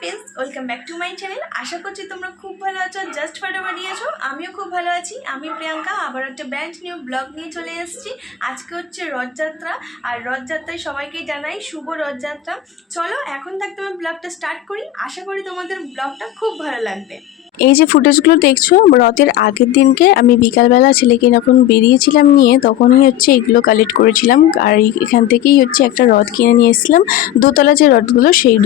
Friends, welcome back to my channel. আশা করছি তোমরা খুব ভালো আছো, জাস্ট ফটোফট দিয়েছো। আমিও খুব ভালো আছি। আমি প্রিয়াঙ্কা আবার একটা ব্র্যান্ড নিউ ব্লগ নিয়ে চলে এসেছি। আজকে হচ্ছে রথযাত্রা, আর রথযাত্রায় সবাইকে জানাই শুভ রথযাত্রা। চলো এখন থাকতে আমি ব্লগটা স্টার্ট করি। আশা করি তোমাদের ব্লগটা খুব ভালো লাগবে। এই যে ফুটেজগুলো দেখছো, রথের আগের দিনকে আমি বিকালবেলা ছেলেকে যখন বেরিয়েছিলাম নিয়ে, তখনই হচ্ছে এগুলো কালেক্ট করেছিলাম। আর এখান থেকেই হচ্ছে একটা রথ কিনে নিয়ে এসেছিলাম, দোতলা যে রথগুলো সেই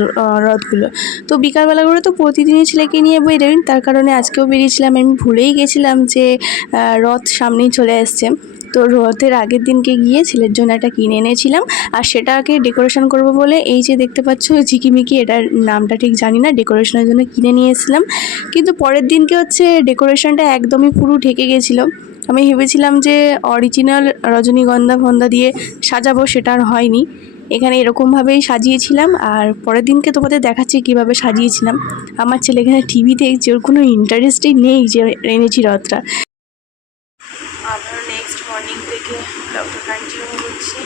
রথগুলো। তো বিকালবেলা করে তো প্রতিদিনই ছেলেকে নিয়ে বেরোই, তার কারণে আজকেও বেরিয়েছিলাম। আমি ভুলেই গেছিলাম যে রথ সামনেই চলে আসছে। তো রথের আগের দিনকে গিয়ে ছেলের জন্য একটা কিনে এনেছিলাম, আর সেটাকে ডেকোরেশন করব বলে এই যে দেখতে পাচ্ছ ঝিকিমিকি, এটার নামটা ঠিক জানি না, ডেকোরেশনের জন্য কিনে নিয়ে এসেছিলাম। কিন্তু পরের দিনকে হচ্ছে ডেকোরেশনটা একদমই পুরো ঢেকে গেছিলো। আমি ভেবেছিলাম যে অরিজিনাল রজনীগন্ধা ফন্ধা দিয়ে সাজাবো, সেটা আর হয়নি। এখানে এরকমভাবেই সাজিয়েছিলাম, আর পরের দিনকে তোমাদের দেখাচ্ছি কীভাবে সাজিয়েছিলাম। আমার ছেলে এখানে টিভি দেখছে, ওর কোনো ইন্টারেস্টই নেই যে এনেছি রথটা। আবার নেক্সট মর্নিং থেকে ব্লগটা কন্টিনিউ করছি।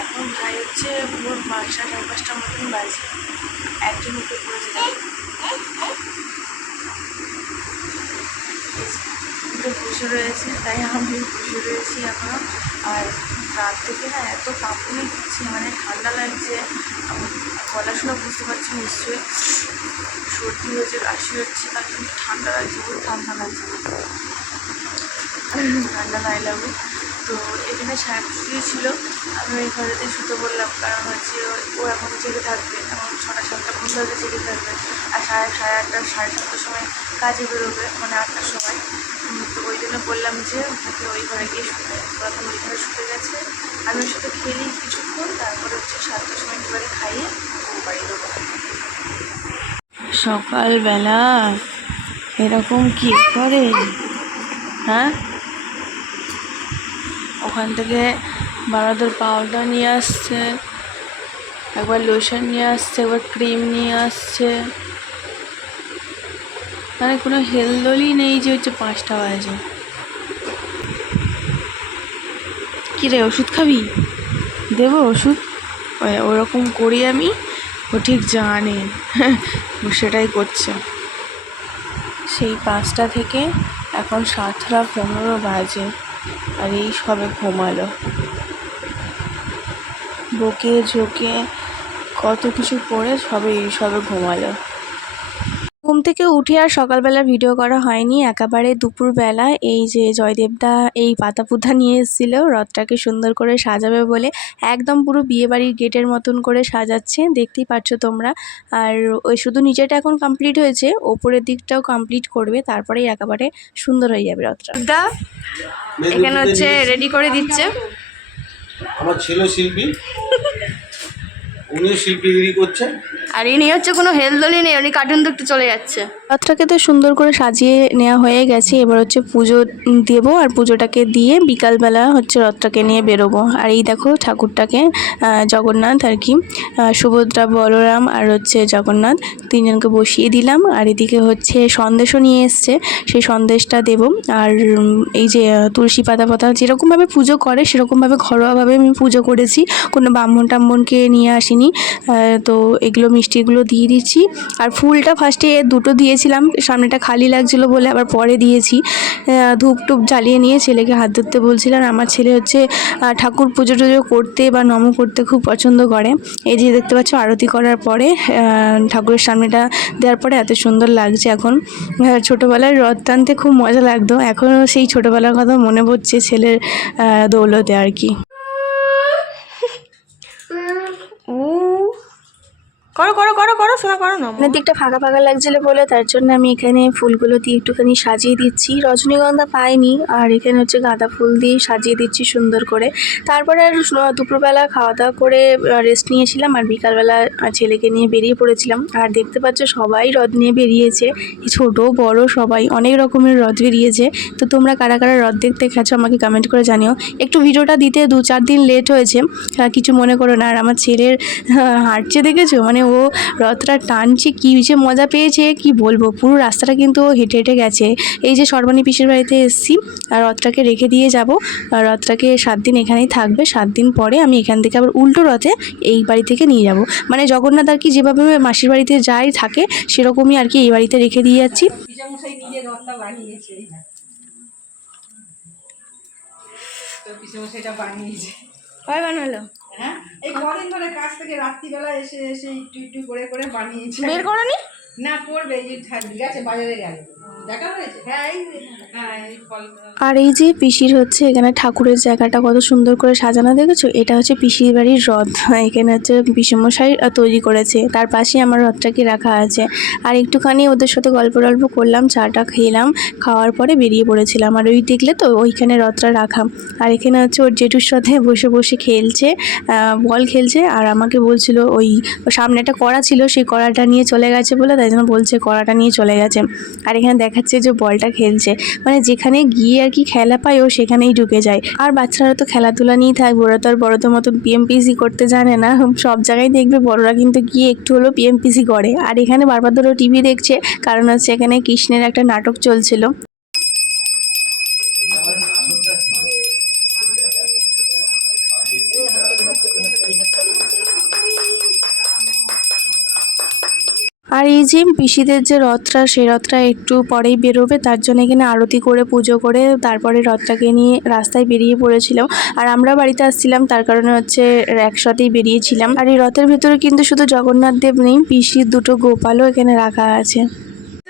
এখন ভাই হচ্ছে ভোর 5টা 5:30টার মতন বাজে। একজন উঠে পড়েছে, বসে রয়েছে, তাই আমি বসে রয়েছি এখনও। আর রাত থেকে না এত কাঁপুনি দিচ্ছে, মানে ঠান্ডা লাগছে, গলা শুনে বুঝতে পারছি নিশ্চয়ই সর্দি হয়েছে, কাশি হচ্ছে, তার কিন্তু ঠান্ডা লাগছে, খুব ঠান্ডা লাগছে, ঠান্ডা নাই লাগবে। তো এখানে সাহেব ছিল, আমি ওই ঘরেতে শুতে বললাম, কারণ হচ্ছে ও এখন জেগে থাকবে, এখন 6টা 7টা পর্যন্ত জেগে থাকবে। আর সাড়ে 8টা 7:30টার সময় কাজে বেরোবে, মানে 8টার সময়। তো ওই জন্য বললাম যে ওকে ওই ঘরে গিয়ে শুতে। প্রথম ওই ঘরে শুতে গেছে, আমি ওর সাথে খেলি কিছুক্ষণ, তারপরে হচ্ছে 7টার সময় একেবারে খাইয়ে বাড়ি দেবো। সকালবেলা এরকম কি করে? হ্যাঁ, ওখান থেকে বারাদার পাউডার নিয়ে আসছে, একবার লোশন নিয়ে আসছে, একবার ক্রিম নিয়ে আসছে, মানে কোনো হেলদোলই নেই যে হচ্ছে 5টা বাজে। কী রে, ওষুধ খাবি? দেবো ওষুধ? ওরকম করি আমি, ও ঠিক জানে, ও সেটাই করছে। সেই 5টা থেকে এখন 7:15 বাজে, আর এই সবে ঘুমালো। বকে ঝোঁকে কত কিছু করে সবে ঘুমালো। ঘুম থেকে উঠে আর সকালবেলা ভিডিও করা হয়নি, একেবারে দুপুরবেলা এই যে জয়দেবদা এই পাতা পুঁথা নিয়ে এসেছিল রথটাকে সুন্দর করে সাজাবে বলে, একদম পুরো বিয়েবাড়ির গেটের মতন করে সাজাচ্ছে, দেখতেই পাচ্ছ তোমরা। আর ওই শুধু নিচেটা এখন কমপ্লিট হয়েছে, ওপরের দিকটাও কমপ্লিট করবে, তারপরেই একেবারে সুন্দর হয়ে যাবে রথটা। দা এখানে হচ্ছে রেডি করে দিচ্ছে। আমার ছেলে শিল্পী, উনিও শিল্পীগিরি করছে, আর ইনি হচ্ছে কোনো হেলদোলই নেই, উনি কার্টুন দেখতে চলে যাচ্ছে। রথটাকে তো সুন্দর করে সাজিয়ে নেওয়া হয়ে গেছে, এবার হচ্ছে পুজো দেবো, আর পুজোটাকে দিয়ে বিকালবেলা হচ্ছে রথটাকে নিয়ে বেরোবো। আর এই দেখো ঠাকুরটাকে, জগন্নাথ আর কি, সুভদ্রা বলরাম আর হচ্ছে জগন্নাথ, তিনজনকে বসিয়ে দিলাম। আর এদিকে হচ্ছে সন্দেশও নিয়ে এসছে, সেই সন্দেশটা দেবো। আর এই যে তুলসী পাতা যেরকমভাবে পুজো করে সেরকমভাবে ঘরোয়াভাবে আমি পুজো করেছি, কোনো ব্রাহ্মণ টাম্মণকে নিয়ে আসিনি। তো এগুলো মিষ্টিগুলো দিয়ে দিচ্ছি। আর ফুলটা ফার্স্টে দুটো দিয়েছিলাম, সামনেটা খালি লাগছিলো বলে আবার পরে দিয়েছি। ধূপ টুপ জ্বালিয়ে নিয়ে ছেলেকে হাত ধরতে বলছিলাম। আমার ছেলে হচ্ছে ঠাকুর পুজো টুজো করতে বা নম করতে খুব পছন্দ করে। এই যে দেখতে পাচ্ছ আরতি করার পরে ঠাকুরের সামনেটা দেওয়ার পরে এত সুন্দর লাগছে। এখন ছোটোবেলায় রথ টানতে খুব মজা লাগতো, এখনও সেই ছোটোবেলার কথা মনে পড়ছে ছেলের দৌলতে আর কি। করো করো করো করো শোনা, করো না। দিকটা ফাঁকা ফাঁকা লাগছিল বলে তার জন্য আমি এখানে ফুলগুলো দিয়ে একটুখানি সাজিয়ে দিচ্ছি। রজনীগন্ধা পাইনি, আর এখানে হচ্ছে গাঁদা ফুল দিয়ে সাজিয়ে দিচ্ছি সুন্দর করে। তারপরে আর দুপুরবেলা খাওয়া দাওয়া করে রেস্ট নিয়েছিলাম, আর বিকালবেলা ছেলেকে নিয়ে বেরিয়ে পড়েছিলাম। আর দেখতে পাচ্ছ সবাই রথ নিয়ে বেরিয়েছে, ছোট বড় সবাই, অনেক রকমের রথ বেরিয়েছে। তো তোমরা কারা কারা রথ দেখতে গেছো আমাকে কমেন্ট করে জানিও। একটু ভিডিওটা দিতে 2-4 দিন লেট হয়েছে, কিছু মনে করো না। আর আমার ছেলের হাঁটছে দেখেছো, মানে ও রথটা টানছে, কী যে মজা পেয়েছে কি বলবো। পুরো রাস্তাটা কিন্তু ও হেঁটে হেঁটে গেছে। এই যে সর্বাণী পিসির বাড়িতে এসেছি, আর রথটাকে রেখে দিয়ে যাব। আর রথটাকে 7 দিন এখানেই থাকবে, 7 দিন পরে আমি এখান থেকে আবার উল্টো রথে এই বাড়ি থেকে নিয়ে যাব। মানে জগন্নাথ আর কি যেভাবে মাসির বাড়িতে যাই থাকে সেরকমই আর কি এই বাড়িতে রেখে দিয়ে যাচ্ছি। পিসামশাই নিজে রথটা বানিয়েছে, এই না তো পিসামশাইটা বানিয়েছে। কয় বানালো? হ্যাঁ, এই কদিন ধরে কাজ থেকে রাত্রিবেলা এসে এসে একটু একটু করে করে বানিয়েছে। বের করনি? না, করবে, এই যে গেছে বাজারে গেছে, দেখা হয়েছে। হ্যাঁ, এই ফল। আর এই যে পিসির হচ্ছে এখানে ঠাকুরের জায়গাটা কত সুন্দর করে সাজানো দেখেছো, এটা হচ্ছে পিসির বাড়ির রথ। এখানে হচ্ছে পিসেমশাই তৈরি করেছে, তার পাশে আমার রথটাকে রাখা আছে। আর একটুখানি ওদের সাথে গল্প টল্প করলাম, চাটা খেলাম, খাওয়ার পরে বেরিয়ে পড়েছিলাম। আর ওই দেখলে তো ওইখানে রথটা রাখা। আর এখানে হচ্ছে ওর জেঠুর সাথে বসে বসে খেলছে, বল খেলছে। আর আমাকে বলছিল ওই সামনে একটা কড়া ছিল, সেই কড়াটা নিয়ে চলে গেছে বলে, তাই জন্য বলছে কড়াটা নিয়ে চলে গেছে। আর এখানে দেখাচ্ছে যে বলটা খেলছে, মানে যেখানে গিয়ে আর কি খেলা পায় ও সেখানেই ঢুকে যায়। আর বাচ্চারা তো খেলাধুলা নিয়েই থাকবে, ওরা তো আর বড়দের মতো পিএমপিসি করতে জানে না। সব জায়গায় দেখবে বড়রা কিন্তু গিয়ে একটু হলেও পিএমপিসি করে। আর এখানে বারবার ধরে টিভি দেখছে, কারণ হচ্ছে এখানে কৃষ্ণের একটা নাটক চলছিল। আর এই যে পিসিদের যে রথটা, সেই রথটা একটু পরেই বেরোবে, তার জন্য এখানে আরতি করে পুজো করে তারপরে রথটাকে নিয়ে রাস্তায় বেরিয়ে পড়েছিল। আর আমরা বাড়িতে আসছিলাম, তার কারণে হচ্ছে একসাথেই বেরিয়েছিলাম। আর এই রথের ভেতরে কিন্তু শুধু জগন্নাথ দেব নেই, পিসির দুটো গোপালও এখানে রাখা আছে।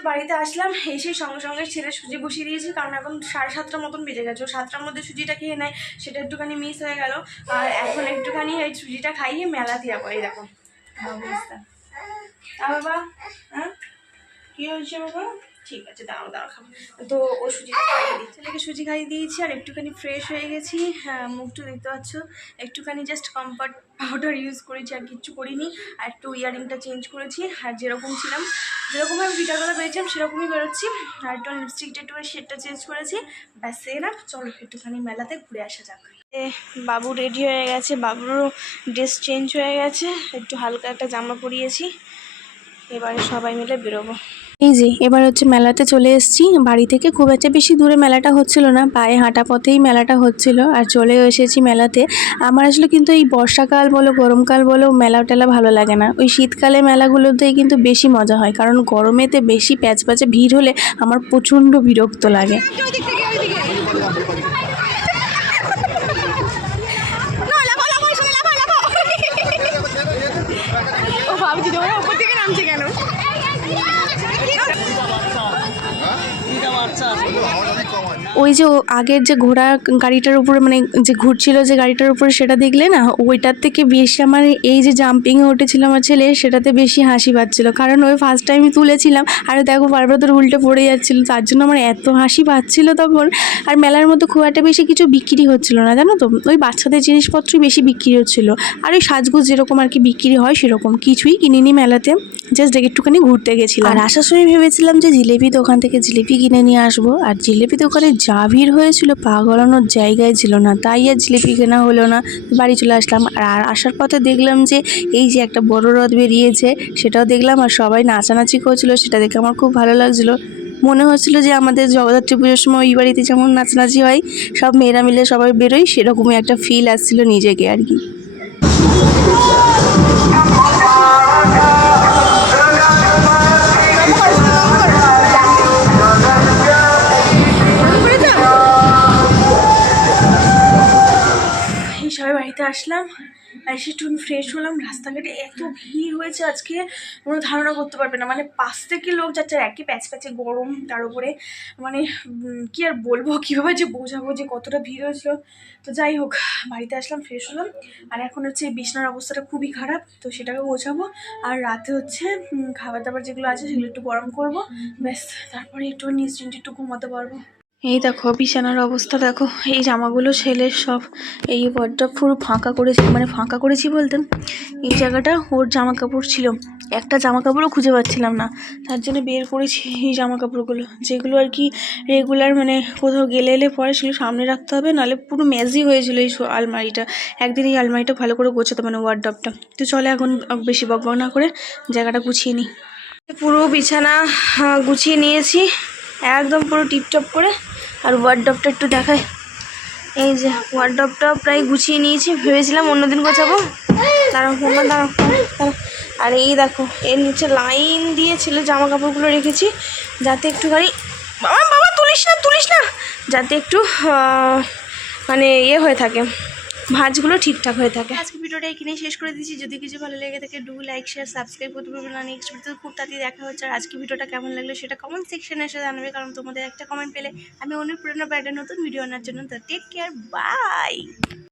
বাড়িতে আসলাম, এসে সঙ্গে সঙ্গে ছেলে সুজি বসিয়ে দিয়েছি, কারণ এখন 7:30 মতন বেজে গেছে। ও 7টার মধ্যে সুজিটা খেয়ে নেয়, সেটা একটুখানি মিস হয়ে গেল। আর এখন একটুখানি এই সুজিটা খাইয়ে মেলা দিয়ে যাবো। এই দেখো অবস্থা। বাবা, হ্যাঁ কি হয়েছে বাবা? ঠিক আছে, দাঁড়াও দাঁড়াও খাবো। তো ও সুজিটা খাইয়ে দিই, ছেলেকে সুজি খাইয়ে দিয়েছি। আর একটুখানি ফ্রেশ হয়ে গেছি, হ্যাঁ মুখটু দেখতে পাচ্ছ। একটুখানি জাস্ট কমফর্ট পাউডার ইউজ করেছি, আর কিচ্ছু করিনি। আর একটু ইয়ারিংটা চেঞ্জ করেছি, আর যেরকম ছিলাম, যেরকমভাবে ভিডিওগুলো বেরিয়েছিলাম সেরকমই বেরোচ্ছি। আর একটু লিপস্টিকটা একটু শেডটা চেঞ্জ করেছি, ব্যাস না। চলো একটুখানি মেলাতে ঘুরে আসা যাক। বাবু রেডি হয়ে গেছে, বাবুরও ড্রেস চেঞ্জ হয়ে গেছে, একটু হালকা একটা জামা পরিয়েছি। এবারে সবাই মিলে বেরোবো। এই যে এবার হচ্ছে মেলাতে চলে এসেছি। বাড়ি থেকে খুব একটা বেশি দূরে মেলাটা হচ্ছিল না, পায়ে হাঁটা পথেই মেলাটা হচ্ছিল। আর চলেও এসেছি মেলাতে। আমার আসলে কিন্তু এই বর্ষাকাল বলো গরমকাল বলো মেলা টেলা ভালো লাগে না, ওই শীতকালে মেলাগুলোতেই কিন্তু বেশি মজা হয়। কারণ গরমেতে বেশি প্যাচপ্যাচে ভিড় হলে আমার প্রচণ্ড বিরক্ত লাগে। ও ভাবছি তোমরা উপর থেকে নামছে কেন? ওই যে আগের যে ঘোড়া গাড়িটার উপরে, মানে যে ঘুরছিল যে গাড়িটার উপরে, সেটা দেখলে না, ওইটার থেকে বেশি আমার এই যে জাম্পিংয়ে উঠেছিল আমার ছেলে, সেটাতে বেশি হাসি পাচ্ছিল। কারণ ওই ফার্স্ট টাইমই তুলেছিলাম, আর দেখো বারবার তোর উল্টে পড়ে যাচ্ছিলো, তার জন্য আমার এত হাসি পাচ্ছিল তখন। আর মেলার মধ্যে খুব একটা বেশি কিছু বিক্রি হচ্ছিল না, জানো তো, ওই বাচ্চাদের জিনিসপত্রই বেশি বিক্রি হচ্ছিল। আর ওই সাজগোজ যেরকম আর কি বিক্রি হয় সেরকম কিছুই কিনিনি মেলাতে, জাস্ট একটুখানি ঘুরতে গেছিলাম। আর আসার সময় ভেবেছিলাম যে জিলেপি দোকান থেকে জিলিপি কিনে নিয়ে আসবো। আর জিলিপি দোকানে যা ভিড় হয়েছিল, পা গলানোর জায়গায় ছিল না, তাই আর জিলিপি কেনা হলো না, বাড়ি চলে আসলাম। আর আসার পথে দেখলাম যে এই যে একটা বড় রথ বেরিয়েছে, সেটাও দেখলাম। আর সবাই নাচানাচি করছিল, সেটা দেখে আমার খুব ভালো লাগছিল। মনে হচ্ছিল যে আমাদের জগদ্ধাত্রী পুজোর সময় ওই বাড়িতে যেমন নাচানাচি হয়, সব মেয়েরা মিলে সবাই বেরোই, সেরকমই একটা ফিল আসছিল নিজেকে আর কি। সবাই বাড়িতে আসলাম, এসে একটু ফ্রেশ হলাম। রাস্তাঘাটে এত ভিড় হয়েছে আজকে, কোনো ধারণা করতে পারবে না। মানে পাশ থেকে লোক যাচ্ছে, আর একই প্যাচ প্যাচে গরম, তার উপরে মানে কি আর বলবো, কীভাবে যে বোঝাবো যে কতটা ভিড় হয়েছিল। তো যাই হোক, বাড়িতে আসলাম, ফ্রেশ হলাম। আর এখন হচ্ছে বিছনার অবস্থাটা খুবই খারাপ, তো সেটাকে গোছাবো। আর রাতে হচ্ছে খাবার দাবার যেগুলো আছে সেগুলো একটু গরম করবো, ব্যাস। তারপরে একটু নিশ্চিন্তে একটু ঘুমাতে পারবো। এই দেখো বিছানার অবস্থা দেখো, এই জামাগুলো ছেলের সব, এই ওয়ার্ডরোব পুরো ফাঁকা করেছি, মানে ফাঁকা করেছি বলতে এই জায়গাটা ওর জামা কাপড় ছিল, একটা জামা কাপড়ও খুঁজে পাচ্ছিলাম না, তার জন্য বের করেছি এই জামা কাপড়গুলো, যেগুলো আর কি রেগুলার মানে কোথাও গেলে এলে পরে সেগুলো সামনে রাখতে হবে, নাহলে পুরো মেজি হয়েছিল এই আলমারিটা। একদিন এই আলমারিটা ভালো করে গোছাতে, মানে ওয়ার্ডরোবটা। তো চলে এখন বেশি বকবক না করে জায়গাটা গুছিয়ে নিই। পুরো বিছানা গুছিয়ে নিয়েছি একদম পুরো টিপটপ করে। আর ওয়ার্ডরোবটা একটু দেখায়, এই যে ওয়ার্ডরোবটা প্রায় গুছিয়ে নিয়েছি, ভেবেছিলাম অন্যদিন গোছাবো, দাঁড়াও দাঁড়াও। আর এই দেখো এর নিচে লাইন দিয়েছিল জামা কাপড়গুলো রেখেছি, যাতে একটুখানি বাবা বাবা তুলিস না, যাতে একটু মানে ইয়ে হয়ে থাকে, ভাঁজগুলো ঠিকঠাক হয়ে থাকে। আজকে ভিডিওটা এখানেই শেষ করে দিচ্ছি। যদি কিছু ভালো লেগে থাকে ডু লাইক শেয়ার সাবস্ক্রাইব করতে পারবেন না। নেক্সট ভিডিওতে খুব তাড়াতাড়ি দেখা হচ্ছে। আর আজকে ভিডিওটা কেমন লাগলো সেটা কমেন্ট সেকশনে এসে জানাবে, কারণ তোমাদের একটা কমেন্ট পেলে আমি অনুপ্রেরণা পাই একটা নতুন ভিডিও আনার জন্য। তো টেক কেয়ার, বাই।